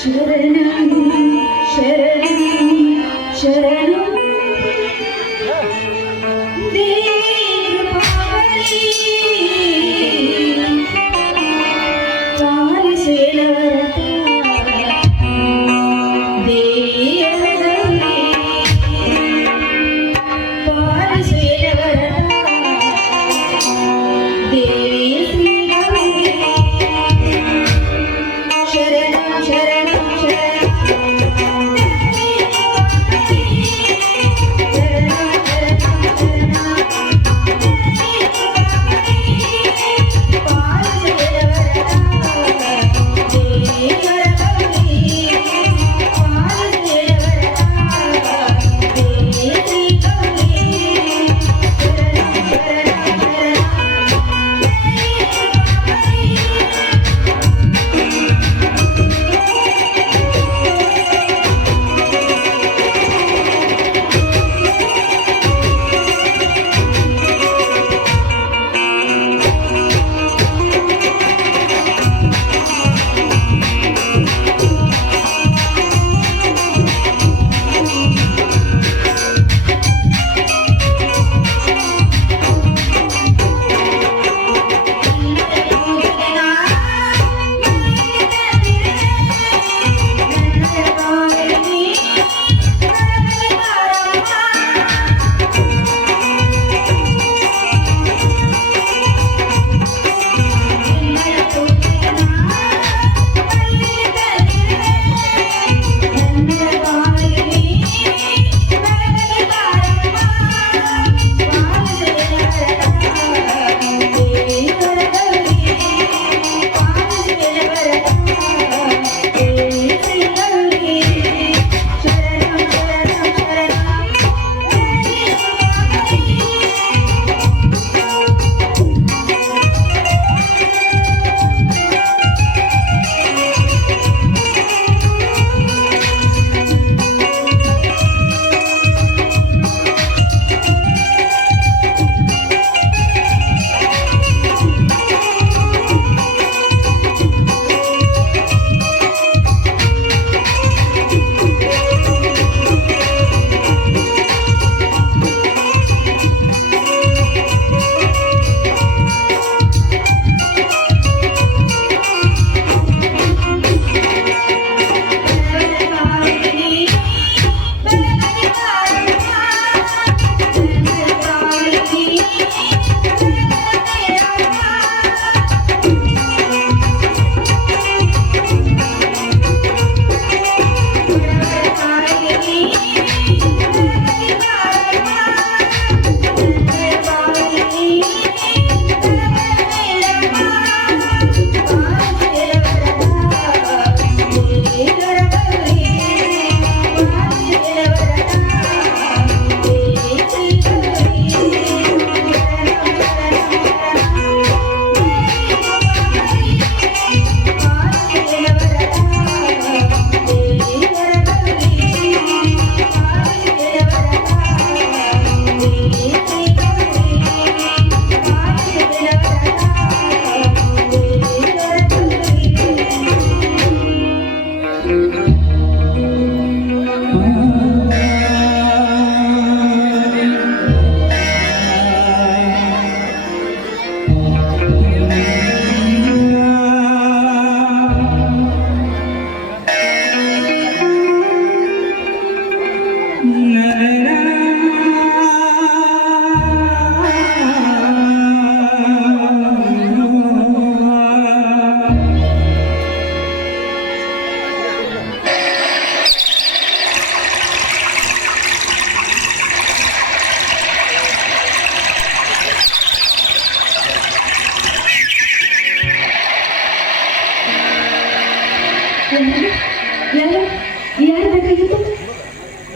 ಶರಣಂ ಶರಣಂ ಶರಣಂ ದೇವಪಾಲಿ ಪಾಲಿಸೇಲವರತ ದೇವಗೌರಿ ಪಾಲಿಸೇಲವರತ ದೇವಿ ಶ್ರೀ ಗೌರಿ ಶರಣಂ ಶರಣಂ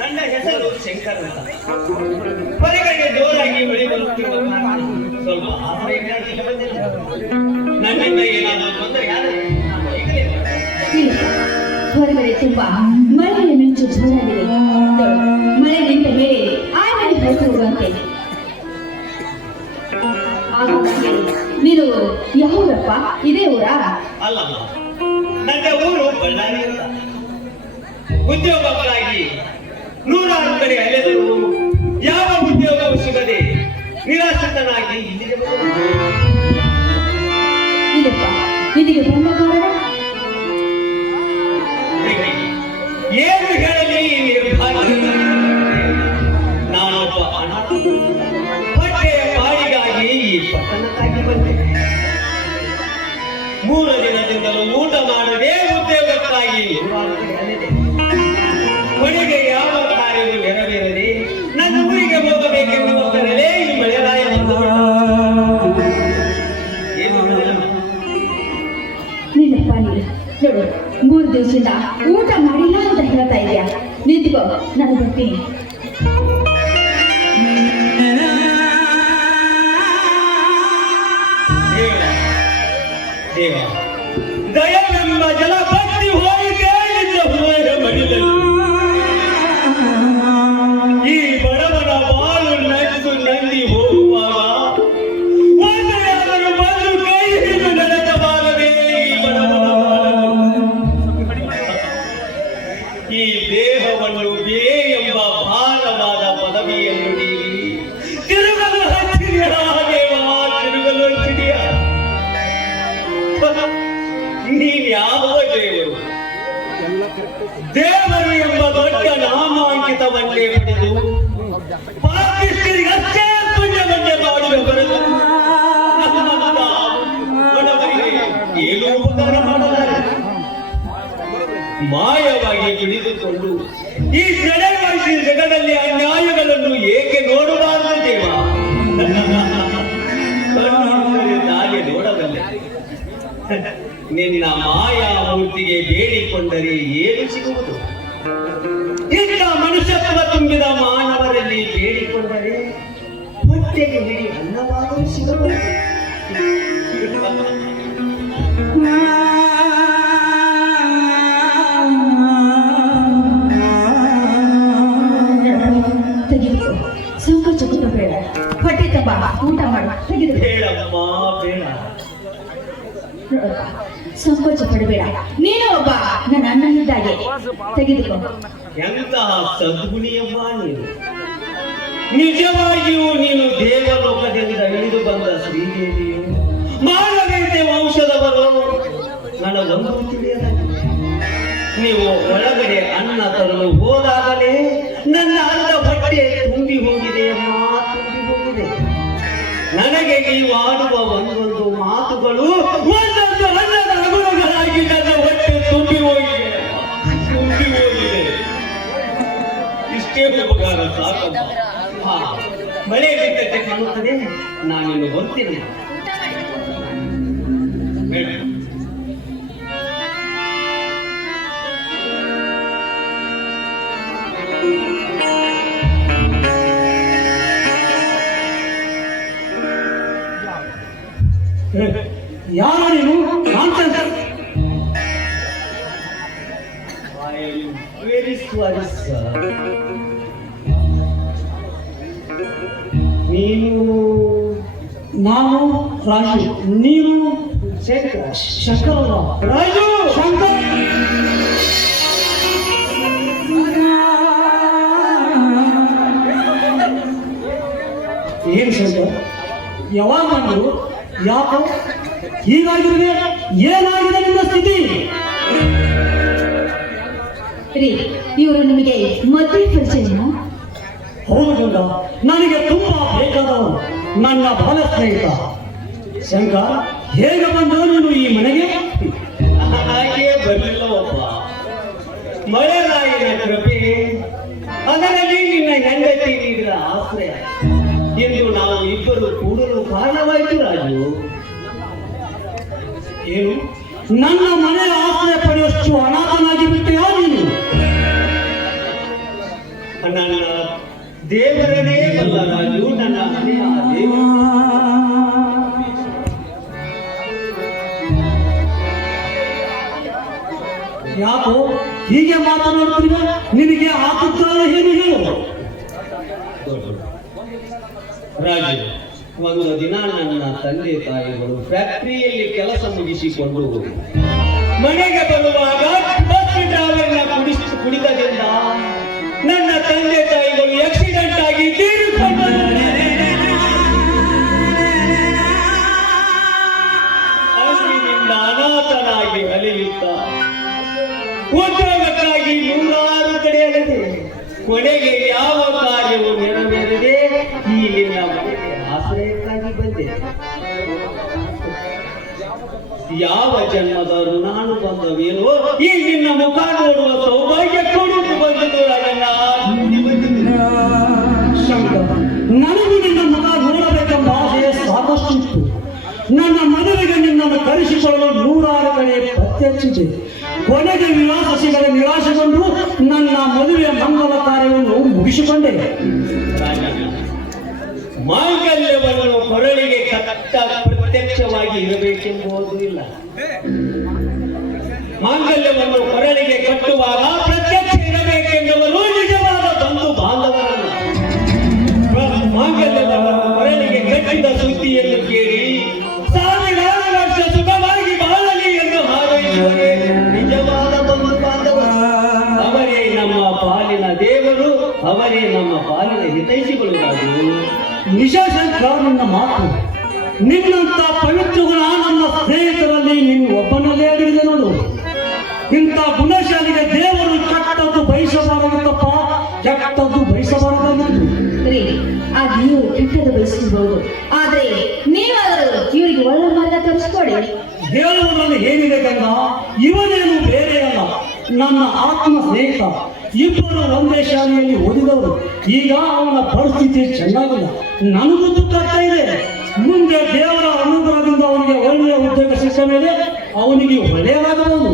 ನನ್ನ ಹೆಸರು ಶಂಕರ್ ಅಂತ. ಹೊರಗಡೆ ಜೋರಾಗಿ ಮಳೆ ಬರುತ್ತಿರುವ ಸ್ವಲ್ಪ ಆಸರೆಗಾಗಿ ಬಂದಿಲ್ಲ. ನನ್ನಿಂದ ಏನಾದರೂ ತೊಂದರೆ ಆದರೆ ಹೊರಗಡೆ ತುಂಬಾ ಮಳೆಯ ಮಿಂಚು ಜೋರಾಗಿದೆ. ಮಳೆ ನಿಂತ ಮೇಲೆ ಆಮೇಲೆ ಹೋಗುವಂತೆ. ನೀನು ಯಾವೂರಪ್ಪ? ಇದೇ ಊರಾ? ಅಲ್ಲ, ನನ್ನ ಊರು ಬಳ್ಳಾರಿ ಅಂತ. ಉದ್ಯೋಗಕ್ಕಾಗಿ ನೂರಾರು ಕಡೆ ಅಲೆದರೂ ಯಾವ ಉದ್ಯೋಗವೂ ಸಿಗದೆ ನಿರಾಶ್ರಿತನಾಗಿ ಇಲ್ಲಿಗೆ ಬಂದೆ. ಇದಪ್ಪ ಇದಕ್ಕೆ ಬಂದ ಕಾರಣ ಏನು ಹೇಳಲಿ ಈ ನಿರ್ಭಾಗ್ಯ? ನಾನೊಬ್ಬ ಅನಾಥ, ಹೊಟ್ಟೆಯ ಪಾಡಿಗಾಗಿ ಈ ಪಟ್ಟಣಕ್ಕಾಗಿ ಬಂದೆ. 3 ದಿನದಿಂದಲೂ ಊಟ ಮಾಡದೆ ಉದ್ಯೋಗಕ್ಕಾಗಿ ಅಲೆದೆ. ಕೊನೆಗೆ ಯಾವ ಕಾರ್ಯವು ನೆರವೇರದೆ ನನ್ನ ಊರಿಗೆ ಹೋಗಬೇಕೆನ್ನುವಷ್ಟರಲ್ಲೇ ಈ ಮಳೆರಾಯ ಬಂದು ನಿನ್ನಪ್ಪ ನೀನು ನೋಡು 3 ದಿವಸದಿಂದ ಊಟ ಮಾಡಿಲ್ಲ ಅಂತ ಹೇಳ್ತಾ ಇದೆಯಾ? ನಿಂತ್ಕೋ, ನಾನು ಬರ್ತೀನಿ. ದೇವ ದಯವೆಂಬ ಜಲಭಕ್ತಿ ಹೋಯಿತೆ ನಿನ್ನ ಹೃದಯ ಮಡಿಲಲ್ಲಿ. ಈ ಬಡವನ ಬಾಳು ನಟ್ಟು ನಂದಿ ಹೋಗುವಾಗ ಒಂದೆಯಾದರೂ ಬಂದು ಕೈ ಹಿಡಿದು ನಡೆಸಬಾರದೆ ಈ ಬಡವನ ಬಾಳನ್ನು. ಈ ದೇಹವನ್ನು ಬೇ ಎಂಬ ಭಾರವಾದ ಪದವಿಯನ್ನು ನೀಡಿ ತಿರುಗಲು ಹಚ್ಚಿದೆಯಾ ದೇವ, ತಿರುಗಲು ಹಚ್ಚಿದೆಯಾ? ನೀನ್ ಯಾವ ದೇವರು? ದೇವರು ಎಂಬ ದೊಡ್ಡ ನಾಮಾಂಕಿತವನ್ನೇ ಪಡೆದು ಪಾಪಿಷ್ಠರಿಗಷ್ಟೇ ಪುಣ್ಯವನ್ನೇ ಮಾಡುವ ಹೊರತು ನಮ್ಮಂತ ಬಡವರಿಗೆ ಏನೂ ಉಪಕಾರ ಮಾಡಲಾರೆ. ಮಾಯವಾಗಿ ತಿಳಿದುಕೊಂಡು ಈ ನಡೆವಯಸ್ಸಿನ ಜಗದಲ್ಲಿ ಅನ್ಯಾಯಗಳನ್ನು ಏಕೆ ನೋಡಬಾರದು ದೇವ? ತಾಗೆ ನೋಡಬಲ್ಲೆ. ನಿನ್ನ ಮಾಯಾ ಮೂರ್ತಿಗೆ ಬೇಡಿಕೊಂಡರೆ ಏನು ಸಿಗುವುದು? ಇಂಥ ಮನುಷ್ಯತ್ವ ತುಂಬಿದ ಮಾನವರಲ್ಲಿ ಬೇಡಿಕೊಂಡರೆ ಹೊಟ್ಟೆಗೆ ಹಿಡಿ ಅನ್ನವಾದರೂ ಸಿಗಬಹುದು. ತೆಗೆದುಕೋ, ಸಂಕೋಚ ಬೇಡ. ಹೊಟ್ಟೆ ತುಂಬ ಊಟ ಮಾಡು. ತೆಗೆದು ಬೇಡಮ್ಮ ಬೇಡ. ಸಂಕೋಚ ಪಡಬೇಡ. ನೀನು ಒಬ್ಬ ನನ್ನ ಅಣ್ಣ ಇದ್ದಾಗೆ. ತೆಗೆದುಕೋ. ಎಂತಹ ಸದ್ಗುಣಿಯಮ್ಮ ನೀನು. ನಿಜವಾಗಿಯೂ ನೀನು ದೇವಲೋಕದಿಂದ ಇಳಿದು ಬಂದ ಶ್ರೀದೇವಿಯು, ಮಾನವೀಯತೆ ವಂಶದವರು ನನಗೊಂದು ತಿಳಿಯಲಾಗಿದೆ. ನೀವು ಒಳಗಡೆ ಅನ್ನ ತರಲು ಹೋದಾಗಲೇ ನನ್ನ ಅನ್ನ ಹೊಟ್ಟೆ ತುಂಬಿ ಹೋಗಿದೆ ಅಮ್ಮ, ತುಂಬಿ ಹೋಗಿದೆ. ನನಗೆ ನೀವು ಆಡುವ ಒಂದೊಂದು ಮಾತುಗಳು ಒಂದೊಂದು ಅನ್ನದ ಅಗುಣಗಳಾಗಿ ನನ್ನ ಹೊಟ್ಟೆ ತುಂಬಿ ಹೋಗಿದೆ, ತುಂಬಿ ಹೋಗಿದೆ. ಇಷ್ಟೇ ಉಪಕಾರ ಸಾಕಮ್ಮ. ಮಳೆ ಬಿದ್ದಕ್ಕೆ ಕಾಣುತ್ತದೆ. ನಾನಿನ್ನು ಬರ್ತೀನಿ. ಯಾರು ನೀನು? Very sorry sir. ನೀನು? ನಾನು ರಾಜು. ನೀನು? ಶಂಕರ. ರಾಜು ಶಂಕರ್. ಏನು ಶಂಕರ್, ಯಾವಾಗ ಬಂದರು? ಯಾಕೋ ಹೀಗಾಗಿರುವೆ? ಏನಾಗಿದೆ ನಿನ್ನ ಸ್ಥಿತಿ? ರೀ, ಇವರು ನಿಮಗೆ ಮದುವೆ ಪರಿಚಯನಾ? ಹೌದು ಗೌಡ, ನನಗೆ ತುಂಬಾ ಬೇಕಾದವನು, ನನ್ನ ಬಾಲ ಸ್ನೇಹಿತ ಶಂಕರ್. ಹೇಗೆ ಬಂದು ನೀನು ಈ ಮನೆಗೆ? ಹಾಗೆ ಬರಲಿಲ್ಲವಪ್ಪ. ಮಳೆರಾಯನ ಕೃಪೆ, ಅದರಲ್ಲಿ ನಿನ್ನ ಹೆಂಡತಿ ನೀಡಿದ ಆಶ್ರಯ. ಇಂದು ನಾವು ಇಬ್ಬರು ಕೂಡಲು ಕಾರಣವಾಯಿತು ರಾಜು. ಏನು, ನನ್ನ ಮನೆಯ ಆಶ್ರಯ ಪಡೆಯುವಷ್ಟು ಅನಾಥನಾಗಿ ಬಿಟ್ಟೆಯಾ ನೀನು? ನನ್ನ ದೇವರನೇ ಬಲ್ಲ ರಾಜು, ನನ್ನ ಮನೆಯ ದೇವ. ಯಾಕೋ ಹೀಗೆ ಮಾತನಾಡುತ್ತಿರುವ? ನಿನಗೆ ಆಗುತ್ತಾರ ಏನು ಹೇಳು? ರಾಜು, ಒಂದು ದಿನ ನನ್ನ ತಂದೆ ತಾಯಿಗಳು ಫ್ಯಾಕ್ಟರಿಯಲ್ಲಿ ಕೆಲಸ ಮುಗಿಸಿಕೊಂಡು ಮನೆಗೆ ಬರುವಾಗ ಬಸ್ ಡ್ರೈವರ್ನ ಕುಡಿತದಿಂದ ನನ್ನ ತಂದೆ ತಾಯಿಗಳು ಆಕ್ಸಿಡೆಂಟ್ ಆಗಿ ತೀರಿಕೊಂಡರು. ಅಂದಿನಿಂದ ಅನಾಥನಾಗಿ ಅಲೆಯುತ್ತ ಉದ್ಯೋಗಕ್ಕಾಗಿ ನೂರಾರು ಕಡೆ ಅಲೆದೆ ಕೊನೆಗೆ ಯಾವ ಕಾರ್ಯವು ನೆರವೇರದೆ ಈ ನಿನ್ನ ಮನೆಗೆ ಆಶ್ರಯಕ್ಕಾಗಿ ಬಂದೆ. ಯಾವ ಜನ್ಮದವರು ನಾನು ಬಂದವೇನೋ ಈ ನಿನ್ನ ಮುಖ ನೋಡುವ ಸೌಭಾಗ್ಯ ಕೊಡುವುದು ಬಂದದ್ದು ರಾಜಣ್ಣ. ಶಂಕರ್, ನನಗೂ ನಿನ್ನ ಮುಖ ನೋಡಬೇಕೆಂಬ ಆಸೆ ಸಾಕಷ್ಟು ಇತ್ತು. ನನ್ನ ಮದುವೆಗೆ ನಿನ್ನನ್ನು ಕರೆಸಿಕೊಳ್ಳಲು ನೂರಾರು ಕಡೆ ಪ್ರತ್ಯಕ್ಷಿಸಿದೆ. ಕೊನೆಗೆ ವಿಲಾಸ ಸಿಗದೆ ನಿರಾಶೆಗೊಂಡು ನನ್ನ ಮದುವೆಯ ಮಂಗಲ ಕಾರ್ಯವನ್ನು ಮುಗಿಸಿಕೊಂಡೆ. ಮಾಂಗಲ್ಯವನ್ನು ಕೊರಳಿಗೆ ಕಟ್ಟ ಪ್ರತ್ಯಕ್ಷವಾಗಿ ಇರಬೇಕೆಂಬುದು ಇಲ್ಲ. ಮಾಂಗಲ್ಯವನ್ನು ಕೊರಳಿಗೆ ಕಟ್ಟುವಾಗ ಪ್ರತ್ಯಕ್ಷ ಇರಬೇಕೆಂಬವರು ನಿಜವಾದ ಬಂಧು ಬಾಂಧವರಲ್ಲ. ಮಾಂಗಲ್ಯವನ್ನು ಕೊರಳಿಗೆ ಕಟ್ಟಿದ ಸುದ್ದಿಯನ್ನು ಕೇಳಿ ಸಾವಿರಾರು ವರ್ಷ ಸುಖವಾಗಿ ಬಾಳಲಿ ಎಂದು ಹಾರೈಸುವರೇ ನಿಜವಾದ ಬಂಧು ಬಾಂಧವರು. ಅವರೇ ನಮ್ಮ ಪಾಲಿನ ದೇವರು, ಅವರೇ ನಮ್ಮ ಪಾಲಿನ ಹಿತೈಷಿಗಳು. ನಿಜ ಶಂಕರ್, ನಿನ್ನ ಮಾತು. ನಿನ್ನಂತ ಪವಿತ್ರ ಗುಣ ನಮ್ಮ ಸ್ನೇಹಿತರಲ್ಲಿ ನಿನ್ನ ಒಬ್ಬನಲ್ಲೇ ಅಡಗಿದೆ ನೋಡು. ಇಂಥ ಗುಣಶಾಲಿಗೆ ದೇವರು ಕೆಟ್ಟದ್ದು ಬಯಸಬಾರದಿತ್ತಪ್ಪ, ಕೆಟ್ಟದ್ದು ಬಯಸಬಾರದಾಗಿತ್ತು. ರೀ, ಆ ದೇವರು ಕೆಟ್ಟದ ಬಯಸಬಹುದು, ಆದ್ರೆ ನೀವಾದರೂ ಇವರಿಗೆ ಒಳ್ಳೆ ಮಾರ್ಗ ತೋರಿಸ್ಕೊಡಿ. ದೇವರಲ್ಲಿ ಏನಿದೆ ಗಂಗ, ಇವನೇನು ಬೇರೆ ಅಲ್ಲ, ನನ್ನ ಆತ್ಮ ಸ್ನೇಹಿತ. ಇಬ್ಬರು ಒಂದೇ ಶಾಲೆಯಲ್ಲಿ ಓದಿದವರು. ಈಗ ಅವನ ಪರಿಸ್ಥಿತಿ ಚೆನ್ನಾಗಿಲ್ಲ. ನನಗೂ ದುಃಖ ಆಗ್ತಾ ಇದೆ. ಮುಂದೆ ದೇವರ ಅನುಗ್ರಹದಿಂದ ಅವನಿಗೆ ಒಳ್ಳೆಯ ಉದ್ಯೋಗ ಸಿಕ್ಕ ಮೇಲೆ ಅವನಿಗೆ ಒಳ್ಳೆಯದಾಗಬಹುದು.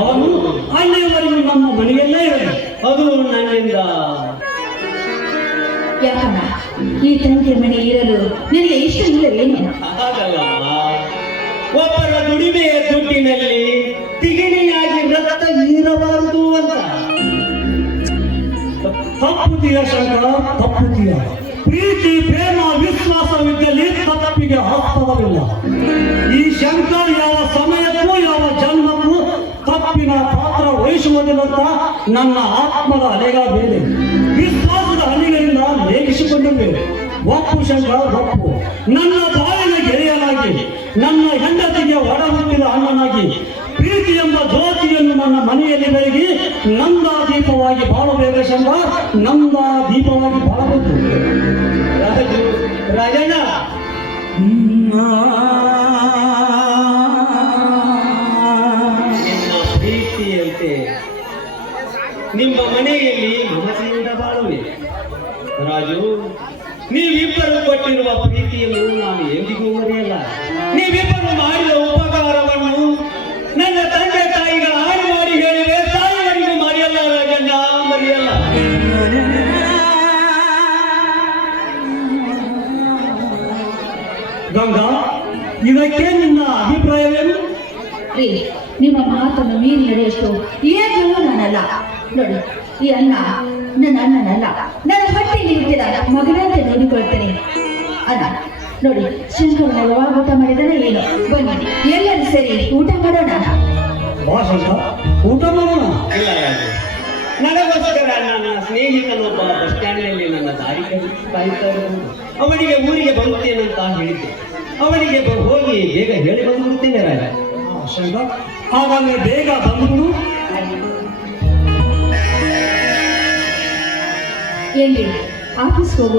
ಅವನು ಅಲ್ಲಿಯವರೆಗೂ ನಮ್ಮ ಮನೆಯಲ್ಲೇ ಇರಲಿ. ಅದು ನನ್ನಿಂದ ಯಾಕಣ್ಣ, ಈ ತಂದೆ ಮನೆ ಇರಲು ನನಗೆ ಇಷ್ಟ ಇಲ್ಲವೇನು? ಹಾಗಲ್ಲಮ್ಮ. ಒಬ್ಬರ ದುಡಿಮೆಯ ದುಡ್ಡಿನಲ್ಲಿ ತಿಗಣಿಯಾಗಿ ರಕ್ತ ಹೀರಬಾರದು ಅಂತ. ತಪ್ಪುತ್ತೀಯ ಶಂಕರ, ತಪ್ಪುತ್ತೀಯ. ಪ್ರೀತಿ, ಪ್ರೇಮ, ವಿಶ್ವಾಸವಿದ್ದಲ್ಲಿ ತಪ್ಪಿಗೆ ಆಸ್ಪದವಿಲ್ಲ. ಈ ಶಂಕರ್ ಯಾವ ಸಮಯಕ್ಕೂ ಯಾವ ಜನ್ಮಕ್ಕೂ ತಪ್ಪಿನ ಪಾತ್ರ ವಹಿಸುವುದಿಲ್ಲಂತ ನನ್ನ ಆತ್ಮದ ಅಲೆಗ ಬೇರೆ, ವಿಶ್ವಾಸದ ಅಲೆಗಳಿಂದ ಲೇಖಿಸಿಕೊಂಡಿದ್ದೇವೆ. ಒಪ್ಪು ಶಂಕರ್, ಒಪ್ಪು. ನನ್ನ ಬಾಳಿನ ಗೆಳೆಯನಾಗಿ, ನನ್ನ ಹೆಂಡತಿಗೆ ಒಡ ಹುಟ್ಟಿದ ಅಣ್ಣನಾಗಿ, ಪ್ರೀತಿ ಎಂಬ ಜ್ಯೋತಿಯನ್ನು ನನ್ನ ಮನೆಯಲ್ಲಿ ಬೆಳಗಿ ನಂದ ದೀಪವಾಗಿ ಬಾಳಬೇಕು ಶಂಕರ್, ನಂದ ದೀಪವಾಗಿ ಬಾಳಬೇಕು. ರಾಜಣ್ಣ, ನಿನ್ನ ಪ್ರೀತಿಯಂತೆ ನಿಮ್ಮ ಮನೆಯಲ್ಲಿ ಮಮತೆಯಿಂದ ಬಾಳುವೆ. ರಾಜು, ನೀವಿಬ್ಬರು ಕೊಟ್ಟಿರುವ ಪ್ರೀತಿಯನ್ನು ನಾನು ಎಂದಿಗೂ ಮರೆಯಲ್ಲ. ನೀವಿಬ್ಬರು ಮಾಡಿದ ಉಪಕಾರವನ್ನು ನನ್ನ ತಂದೆ ತಾಯಿಗಳ ಹಾಡು ಮಾಡಿ ಹೇಳಿವೆ, ತಾಯಿಯವರಿಗೂ ಮರೆಯಲ್ಲ ರಾಜಣ್ಣ, ಮರೆಯಲ್ಲ. ಗಂಗಾ, ಇದಕ್ಕೆ ನಿನ್ನ ಅಭಿಪ್ರಾಯವೇನು? ರೀ, ನಿಮ್ಮ ಮಾತನ್ನು ಮೀರಿ ನಡೆಯಷ್ಟು ಏನೂ ನಾನಲ್ಲ. ನೋಡಿ, ಈ ಅಣ್ಣ ನನ್ನ ಅಣ್ಣನಲ್ಲ, ನನ್ನ ಹೊಟ್ಟೆಯಲ್ಲಿ ಹುಟ್ಟಿದ ಮಗನಂತೆ ನೋಡಿಕೊಳ್ತೇನೆ. ಅಣ್ಣ ನೋಡಿ, ಶಂಕರನ ಯಾವಾಗ ಊಟ ಮಾಡಿದಾನೆ ಏನೋ. ಬನ್ನಿ ಎಲ್ಲರೂ ಸೇರಿ ಊಟ ಮಾಡೋಣ. ಬಾ ಶಂಕರ್, ಊಟ ಮಾಡೋಣ. ಇಲ್ಲ ರಾಜು, ನನಗೋಸ್ಕರ ನನ್ನ ಸ್ನೇಹಿತನೊಬ್ಬ ಬಸ್ ಸ್ಟ್ಯಾಂಡ್ನಲ್ಲಿ ನನ್ನ ದಾರಿ ಕಾಯ್ತಾ ಇರಬಹುದು. ಅವನಿಗೆ ಊರಿಗೆ ಬರುತ್ತೇನಂತ ಹೇಳಿದ್ದೆ. ಅವನಿಗೆ ಹೋಗಿ ಬೇಗ ಹೇಳಿ ಬಂದ್ಬಿಡ್ತೇನೆ ರಾಜ. ಶಂಕರ್, ಹಾಗಾದ್ರೆ ಬೇಗ ಬಂದ್ಬಿಡು. ಏನ್ರಿ, ಆಫೀಸ್ ಹೋಗುವ